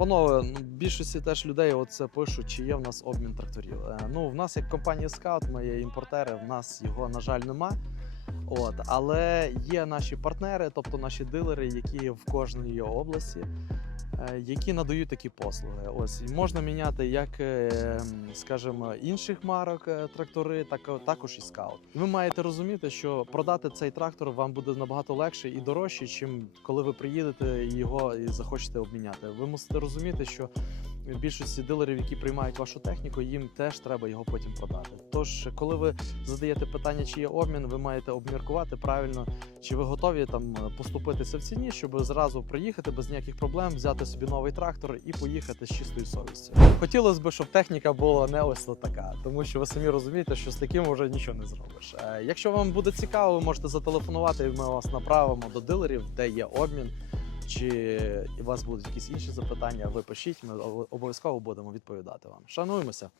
Панове, більшості теж людей оце пишуть, чи є в нас обмін тракторів. Е, Ну, в нас як компанія Scout, ми є імпортери, в нас його, на жаль, нема. От, але є наші партнери, тобто наші дилери, які в кожній області, які надають такі послуги. Ось можна міняти як, е, скажімо, інших марок е, трактори, так також і скаут. Ви маєте розуміти, що продати цей трактор вам буде набагато легше і дорожче, чим коли ви приїдете і його і захочете обміняти. Ви мусите розуміти, що більшості дилерів, які приймають вашу техніку, їм теж треба його потім продати. Тож, коли ви задаєте питання, чи є обмін, ви маєте обміркувати правильно, чи ви готові там поступитися в ціні, щоб зразу приїхати без ніяких проблем, взяти собі новий трактор і поїхати з чистою совістю. Хотілося б, щоб техніка була не ось така, тому що ви самі розумієте, що з таким вже нічого не зробиш. Е, Якщо вам буде цікаво, ви можете зателефонувати, і ми вас направимо до дилерів, де є обмін. Чи у вас будуть якісь інші запитання, ви пишіть, ми обов'язково будемо відповідати вам. Шануємося.